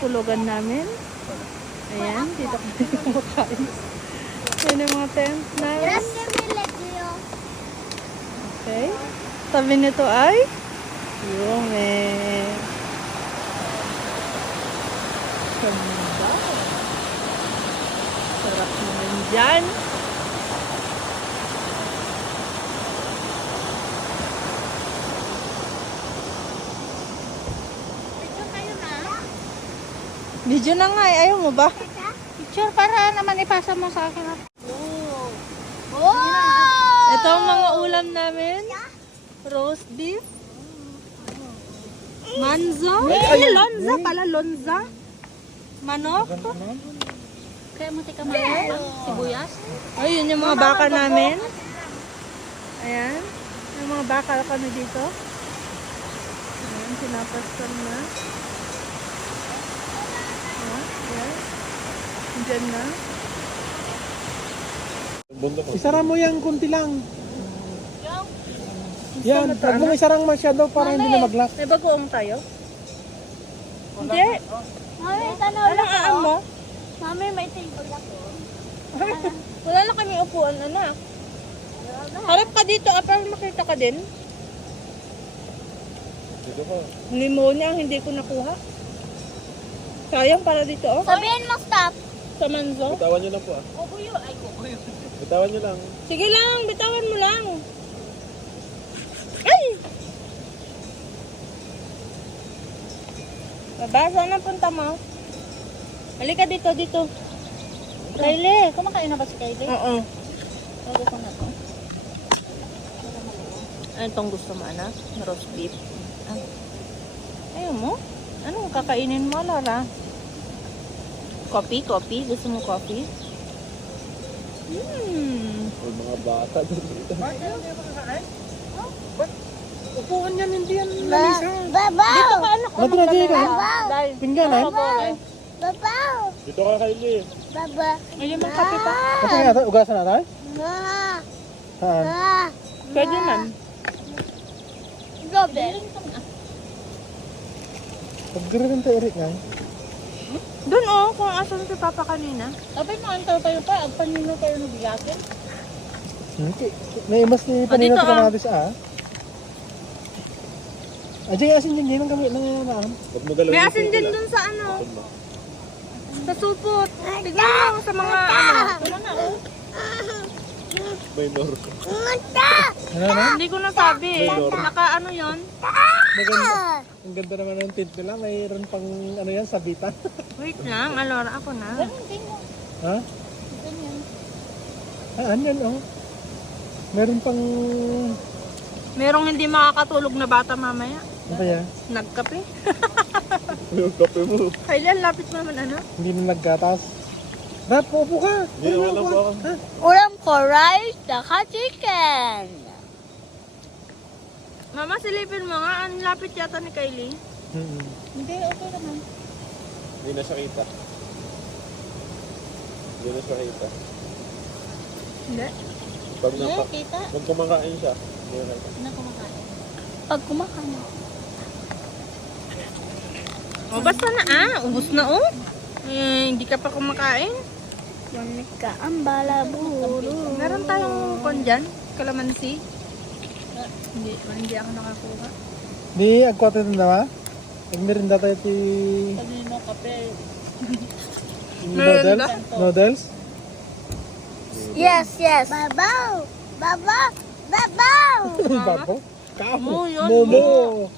tulugan namin. Ayan, dito kami kumakain. Yan yung mga tent namin. Okay. Sabi nito ay Yume. Ganda. Sarap naman dyan. Picture kayo na. Video na nga eh. Ayaw mo ba? Picture para naman ipasa mo sa akin. Oh! Oh! Ito ang mga ulam namin. Roast beef. Manzo. Ay, lonza pala, lonza. Manok. Kaya mo tika mga sibuyas. Ayun yung mga baka namin. Ayan. Yung mga baka kami dito. Ayan, sinapastan na. Ayan, ayan. Diyan na. Isara mo yan kunti lang. Yan, huwag mo anak? isarang masyado para hindi na mag-lock. May bagoong tayo? Hindi. Mami, tanaw Anong aam mo? Mami, may table ako. Wala na kami upuan, anak. Harap ka dito, ah, para makita ka din. Dito. Pneumonia ang hindi ko nakuha. Sayang para dito, oh. Sabihin mo stop. Sa manzo. Bitawan nyo lang po ah. Kukuyo. Ay, kukuyo. Bitawan nyo lang. Sige lang, bitawan mo lang. Ay! Baba, saan ang punta mo? Halika dito, dito. Kylie, kumakain na ba si Kylie? Oo. Bago ko na to. Ano tong gusto mo, anak? Roast beef. Ah. Ayaw mo? Anong kakainin mo, Lara? Coffee, coffee? Gusto mo coffee? Hmm. May mga bata dito. Upuan yan, hindi yan Babaw! Dito ka, anak. Ano na dito? Dahil. Pinggan eh. Babaw! Dito ka Kylie. Baba! Ayun ang kape pa. Kasi nga ugasan na tayo? Ma! Saan? Ma! Pwede man. Gabi. Pag-gawin tayo Eric nga. Doon oh, kung asan si Papa kanina. Sabi mo, antaw tayo pa. Ang panino kayo nabiyakin. Okay. May imas ni Panino dito, ka ah. natin sa ah. Ajay asin dyan yun ang kami nang nanaan. Huwag mo May asin din doon sa ano. Sa supot. Tignan mo sa mga ano. Wala na, oh. Minor. Ano na? Hindi ko nasabi. Naka ano yon? Maganda. Ang ganda naman ng tint nila. Mayroon pang ano yan, sabitan. Wait lang, Alora, ako na. Ganun din mo. ha? Ganyan. Ah, andyan oh. Meron pang... Merong hindi makakatulog na bata mamaya. Ano ba yan? Nagkape. Yung kape mo. Kailan lapit mo naman ano? Hindi na naggatas. Rap, upo ka. Hindi, wala po ako. Ha? Ulam ko rice, saka chicken. Mama, silipin mo nga. Ang lapit yata ni Kylie. Hmm. Hindi, okay naman. Hindi na siya kita. Hindi na siya kita. Hindi. Pag, Hindi, napa, kita. pag kumakain siya, hindi na kita. Na kumakain. Pag kumakain. O basta na ah. Ubus na oh. Eh, hindi ka pa kumakain. Manik ka ang balaburo. Meron tayong kon dyan. Kalamansi. Hindi, hindi ako nakakuha. Di, agkwate na ba? Agmerinda tayo ti... Kanino kape? Noodles? Noodles? Yes, yes. Babaw! Babaw! Babaw! Babo? Kao? Mo yun, Momo!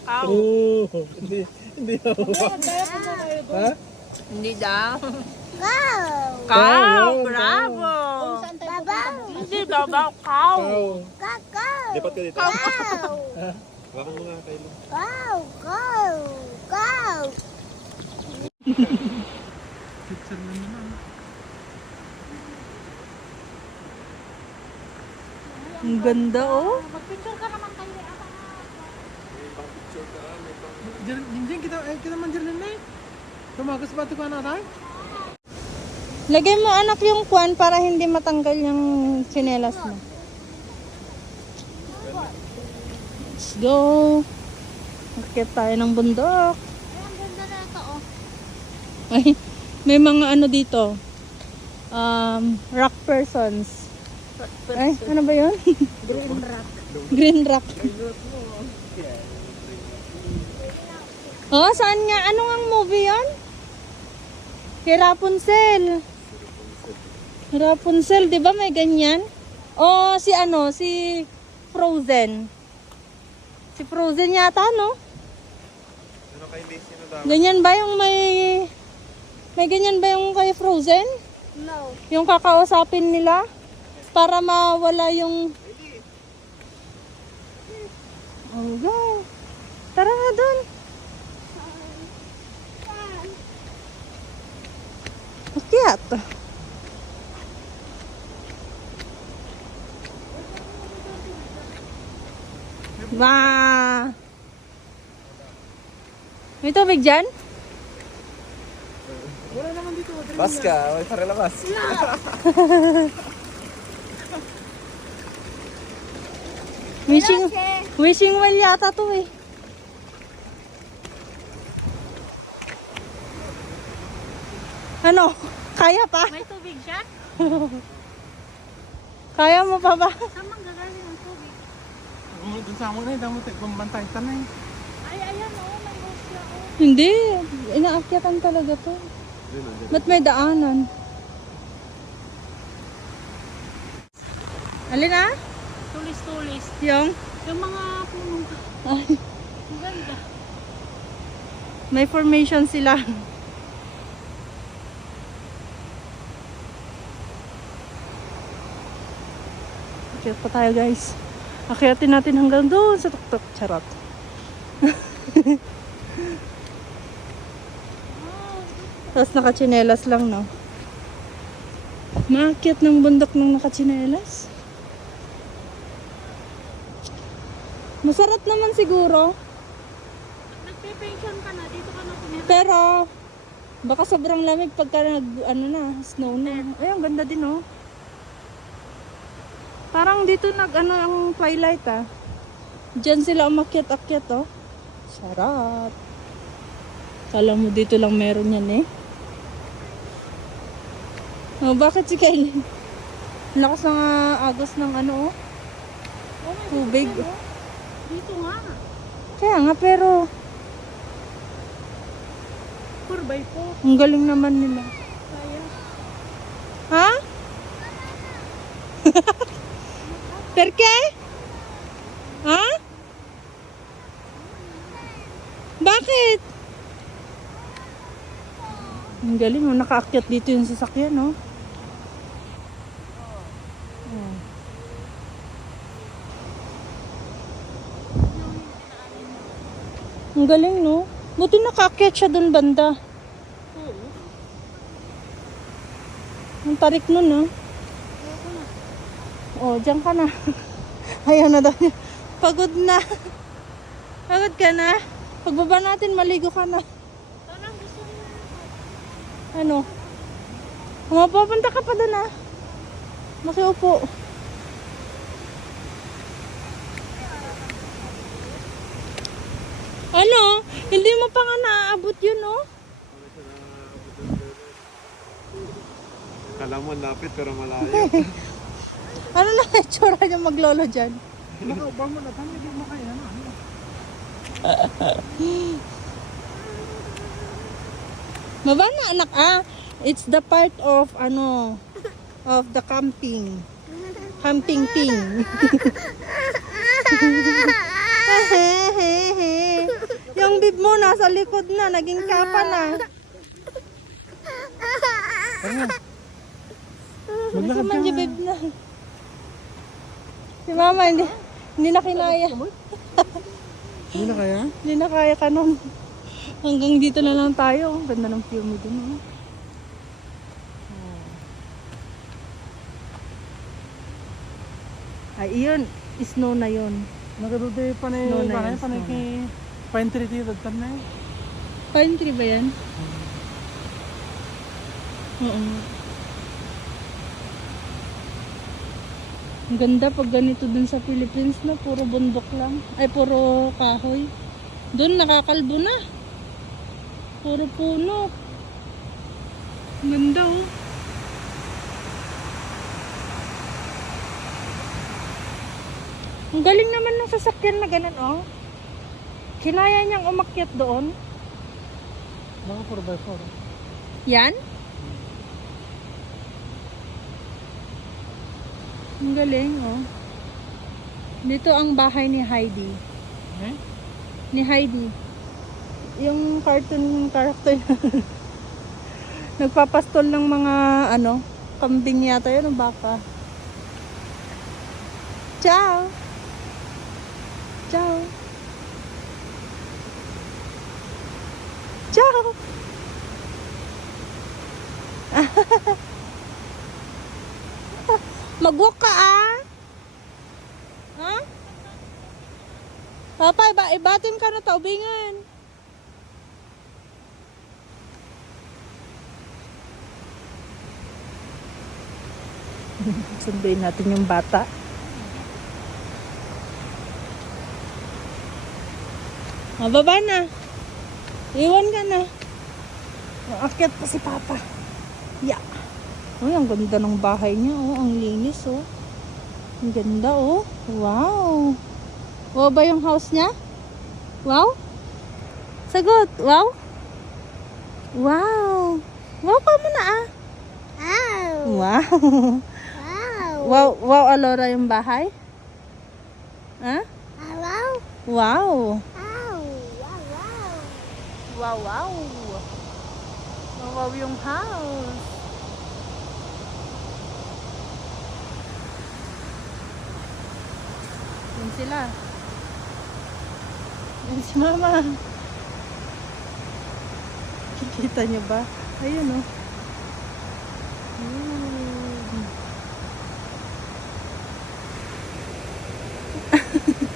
Kao. Oo. Hindi, hindi ako. Ha? Hindi daw. Wow! Wow, Bravo! Babaw! Hindi daw daw. Cow! Lipat ka dito. Wow! Baka mo nga, Kylo. Wow! Wow! Wow! Picture na naman. Ang ganda oh. Magpicture ka naman kayo. Diyan, diyan kita, eh, kita man dyan na eh. Tumakas ba ito ka na tayo? Lagay mo anak yung kwan para hindi matanggal yung tsinelas mo. Let's go. Akit tayo ng bundok. Ay, ang ganda na ito, oh. Ay, may mga ano dito. Um, rock persons. Ay, ano ba yun? Green rock. Green rock. Oh, saan nga? Ano ang movie yon? Kay Rapunzel. Rapunzel, di ba may ganyan? O si ano, si Frozen. Si Frozen yata, no? Ano kay Lacey na daw? Ganyan ba yung may... May ganyan ba yung kay Frozen? No. Yung kakausapin nila? Para mawala yung... Oh, go. Tara nga dun. Akyat. Ba. May tubig dyan? Wala naman dito. Bas ka, may parilabas. Wishing, wishing well yata to eh. Ano? Kaya pa? May tubig siya? Kaya mo pa ba? Saan mang Doon sa amon na, damo tayo kumbantay tanay. Ay, ayan oh, may rose siya oh. Hindi. Inaakyatan talaga to. Ba't may daanan? Alin ah? Tulis-tulis. Yung? Yung mga puno. Ay, Ang ganda. may formation sila. Akyat pa tayo guys. Akyatin natin hanggang doon sa tuktok. Charot. Tapos nakachinelas lang, no? Maakyat ng bundok ng nakachinelas. Masarap naman siguro. Pag nagpe-pension ka na, dito ka na tumira. Pero, baka sobrang lamig pagka nag, ano na, snow na. Ay, ang ganda din, oh. Parang dito nag, ano, ang twilight, ah. Diyan sila umakyat-akyat, oh. Sarap. Kala mo dito lang meron yan, eh. Oh, bakit si Kylie? Lakas ng ah, agos ng ano, oh. Oh, Tubig. tubig, oh. Dito nga. Kaya nga, pero, 4x4. ang galing naman nila. Kaya. Ha? Perke? Ha? Bakit? Ang galing, oh, nakaakyat dito yung sasakyan, no? Oh. Ang galing, no? Buti nakaakyat siya dun banda. Ang tarik nun, no? Oh, diyan ka na. Ayaw na daw niya. Pagod na. Pagod ka na. Pagbaba natin, maligo ka na. Parang gusto mo. Ano? Mapapunta ka pa doon ah. Makiupo. Ano? Hindi mo pa nga naaabot yun, oh. Kala mo lapit pero malayo. Ano na itsura niya maglolo dyan? Baka ubang mo na, tanay di mo kaya na. Maba na anak ah. It's the part of ano of the camping. Camping ping. Yung bib mo nasa likod na, naging kapa na. Maglakad man yung bib na. Si mama hindi, hindi na kinaya. Hindi na kaya? Hindi na kaya ka nun. Hanggang dito na lang tayo. Ang ganda ng view mo dun. Oh. Ay, iyon. Snow na yun. Nagaduday pa na No, yung na kanay yan, pa na no. kay Pine Tree dito. Tanay. Pine tree ba yan? Oo. Ang ganda pag ganito dun sa Philippines na puro bundok lang. Ay, puro kahoy. Doon nakakalbo na. Puro puno. Ganda oh. Ang galing naman ng sasakyan na ganun oh. Kinaya niyang umakyat doon. Mga 4x4. Yan? Ang galing, oh. Dito ang bahay ni Heidi. Eh? Ni Heidi. Yung cartoon character. Nagpapastol ng mga, ano, kambing yata yun, baka. Ciao! Ciao! Mag-walk ka ah. Ha? Papa, iba ibatin ka na taubingan. Sunduin natin yung bata. Mababa na. Iwan ka na. Akyat pa si Papa. Yeah. Uy, ang ganda ng bahay niya, oh. Ang linis, oh. Ang ganda, oh. Wow. Wow ba yung house niya? Wow? Sagot, wow? Wow. Wow ka muna, ah. Wow. Wow. Wow. Wow, wow, Alora yung bahay? Ha? Wow. Wow. Wow. Wow. Wow. Wow, wow. Wow, yung house. Yan sila. Yan si mama. Kikita niyo ba? Ayun oh. Ayun.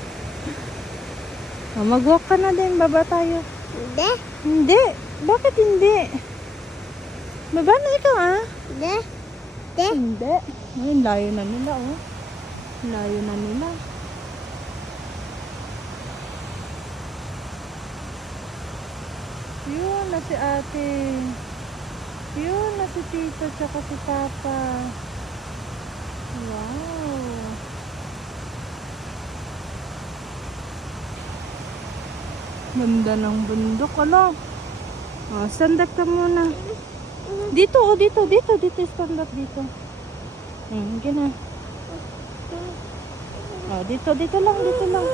Oh, mag-walk ka na din. Baba tayo. Hindi. Hindi. Bakit hindi? Baba na ikaw ah. Hindi. Hindi. Hindi. Ay, layo na nila oh. Layo na nila. Yun na si ate. Yun na si tito tsaka si papa. Wow. Ganda ng bundok, ano? Oh, stand up ka muna. Dito, oh, dito, dito, dito, stand up dito. Hmm, gina. Oh, dito, dito lang, dito lang.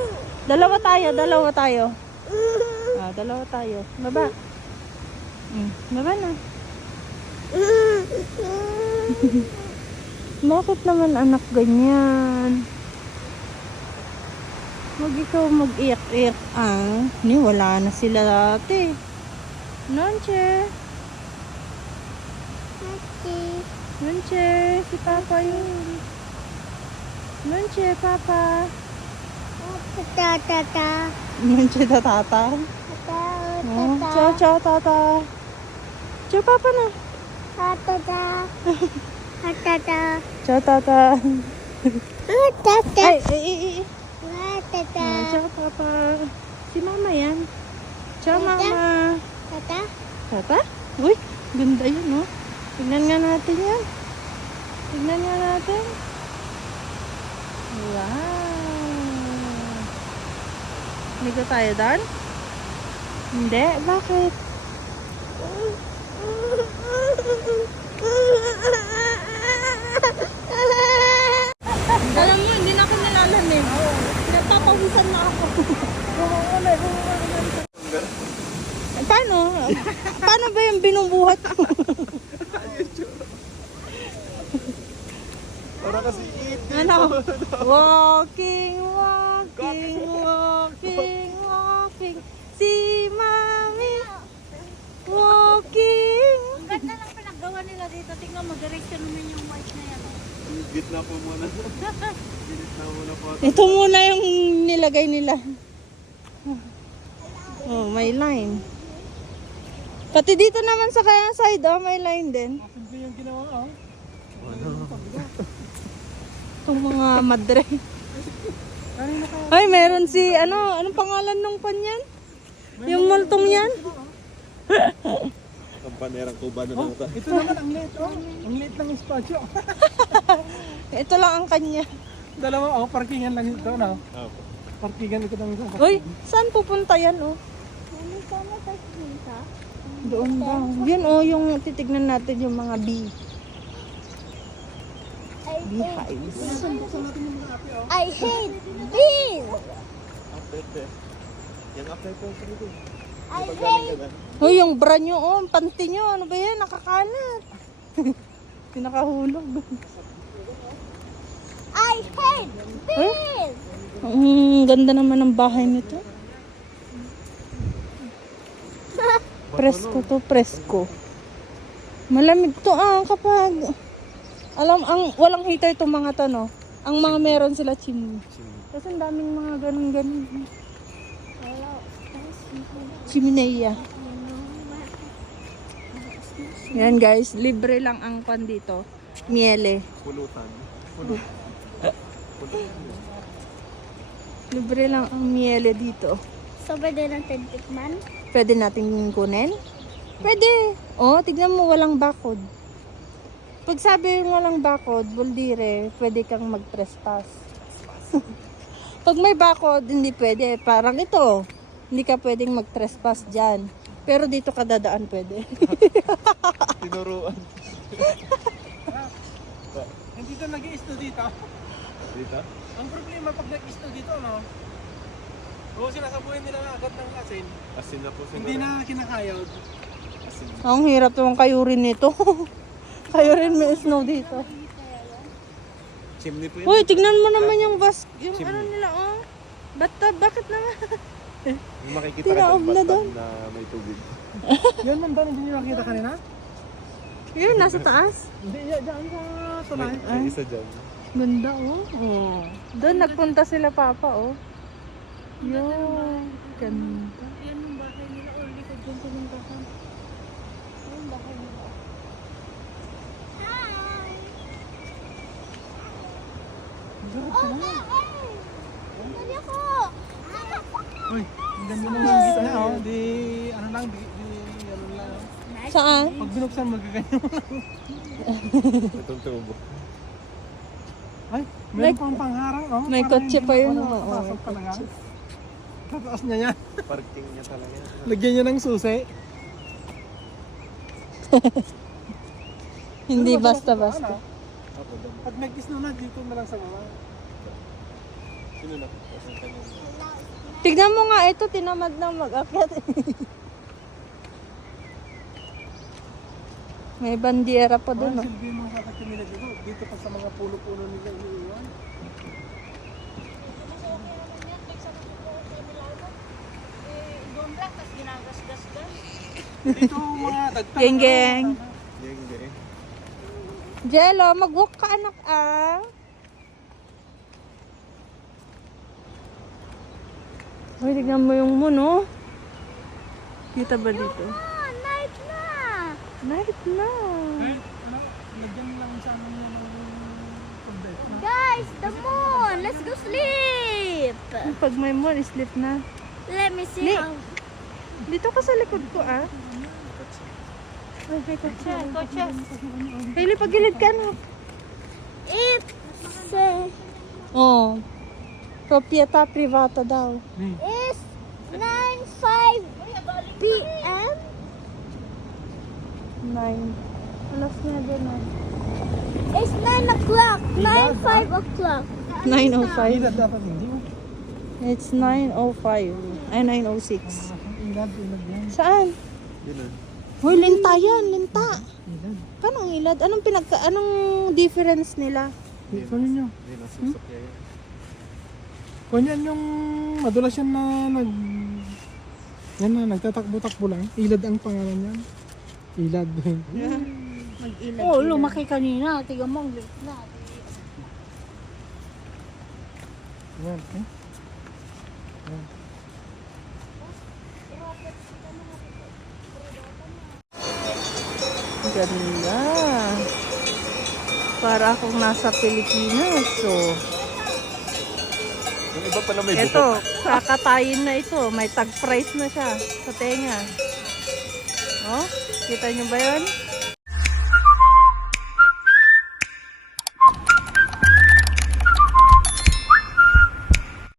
Dalawa tayo, dalawa tayo. Ah, dalawa tayo. Baba. Hmm, baba na. Bakit naman anak ganyan? Huwag ikaw mag-iyak-iyak ah. Ni, wala na sila dati. Nonche. Nonche, si Papa yun. Nonche, Papa. Tata. Tata. Nonche, tatata. Tata. Oh, ciao, ciao, tata. Ciao, Papa na. Tata. Tata. Ciao, tata. Tata. Ay, ay, ay. Tata. Oh, ciao, Papa. Si Mama yan. Ciao. Mama. Tata. Tata? Uy, ganda yun, no? Tignan nga natin yan. Tignan nga natin. Wow. Ligo tayo doon? Hindi. Bakit? Alam mo, hindi na ako nilalamig. Nagpapawisan na ako. Paano? Paano ba yung binubuhat ko? Para kasi eat. ano? Walking, walking, walking, walking. Si Mami. Walking. Ang ganda ng pinaggawa nila dito. Tingnan mo, diretso naman yung white na yan. Gitna po muna. Gitna muna po. Ito muna yung nilagay nila. Oh, may line. Pati dito naman sa kaya side, oh, may line din. Simple yung ginawa, oh. Itong mga madre. Ay, meron si, ano, anong pangalan ng pan yan? Yung multong yan? panerang kuba na Oh, lang ito. ito naman ang liit oh. Ang liit ng espasyo. Ito lang ang kanya. Dalawa oh, parkingan lang ito no. Opo. Parkingan ito ng isa. Uy, saan pupunta yan oh? Ano? Doon ba? Yan oh, yung titignan natin yung mga bee. I Beehives. I hate bees! Yung after po sa hate Uy, yung bra nyo oh, panty nyo. Ano ba yan? Nakakalat. Pinakahulog. I hate bees! Ang ganda naman ng bahay nito. Presko to, presko. Malamig to ah kapag alam ang walang heater itong mga to no. Ang mga meron sila chimney. Kasi ang daming mga ganun ganun. Chimenea. Yan guys, libre lang ang pan dito. Miele. Pulutan. Libre lang ang miele dito. So, pwede natin tikman? Pwede nating kunin? Pwede. Oh, tignan mo, walang bakod. Pag sabi yung walang bakod, buldire, pwede kang mag-trespass. Pag may bakod, hindi pwede. Parang ito, hindi ka pwedeng mag-trespass dyan. Pero dito ka dadaan pwede. Tinuruan. Hindi ito nag-i-isto dito. Dito? Ang problema pag nag-isto dito no. Oo, sinasabuhin nila agad ng asin. Asin na po siguro. Hindi na kinakayod. Asin. Ang hirap naman kayurin nito. kayurin may snow dito. Chimney po yun. Uy, tignan mo naman yung bas, yung Chimney. ano nila, oh. Bathtub, bakit naman? Yung makikita ka Tinaob dyan, na doon. may tubig. Yan man doon, hindi nyo nakita kanina? Yun, nasa taas. Hindi, yan, dyan sa tulay. May, may isa dyan. Ganda oh. oh. Doon nagpunta sila papa oh. Yun. Ganda. Yan yung bahay nila. O, likod dyan sa yung bahay. Yan yung bahay nila. Hi! Oh, hey! Dali ako! Uy, ang ganda naman dito na oh. Di, ano lang, di, di, ano lang. Saan? Pag binuksan, magaganyan mo lang. Itong tubo. Ay, May- meron pang pangharang oh. may kotse hindi pa yun, mo oh. makapasok Oo, talaga. Tataas niya yan. Parking niya talaga. Lagyan niya ng susi. Hindi Ano, basta-basta. ano? Apo, dyan. Pag nag-kiss na na, dito na lang sa baba. Sino na? Asan ka niya? Tignan mo nga ito, tinamad na mag-akyat. May bandiera pa Doon, doon oh. silbi yung mga sasakyan nila dito. Dito pa sa mga pulo-pulo nila iniiwan. Dito mga dagtang. Geng, geng. Geng, geng. Jello, mag-walk ka anak ah. Uy, tignan mo yung moon, oh. Kita ba dito? Yun, night na! Night na! Night lang sa amin yan ang pagdate na. Guys, the moon! Let's go sleep! Pag may moon, sleep na. Let me see Ni how... Dito ka sa likod ko, ah. Ay, may kotse. Kotse. Hailey, pagilid ka, anak. It's... Oh. Proprieta privata daw. Hmm. 5 p.m. 9. Alas na din. It's 9 o'clock. 9, 5 o'clock. 9.05. It's 9.05. Ay, 9.06. Saan? Hoy, linta yan. Linta. Paano ilad? Anong pinagka... Anong difference nila? Difference nyo. Hmm? Kunyan yung madulas yan na nag yan na, nagtatakbo-takbo lang. Ilad ang pangalan yan. Ilad. Mag-ilad. Oh, lumaki kanina. Tiga mo, ang liit na. yan. Eh? Ganda. Para akong nasa Pilipinas. So, Yung iba pala may eto, kakatayin na ito. May tag price na siya sa tenga. Oh? Kita nyo ba yun?